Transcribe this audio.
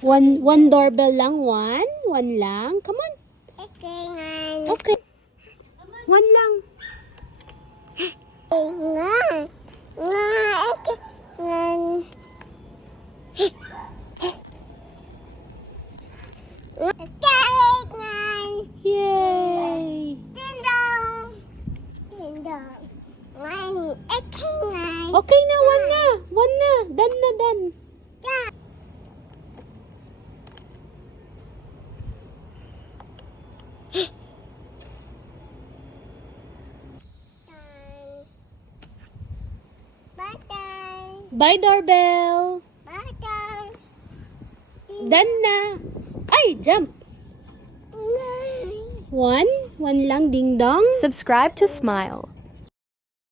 One doorbell lang. One lang. Come on. Okay. One lang. Yay! Okay na, one na. One na. Done na, done. Bye, doorbell. Done na. Ay, jump. One lang, ding dong. Subscribe to Smile.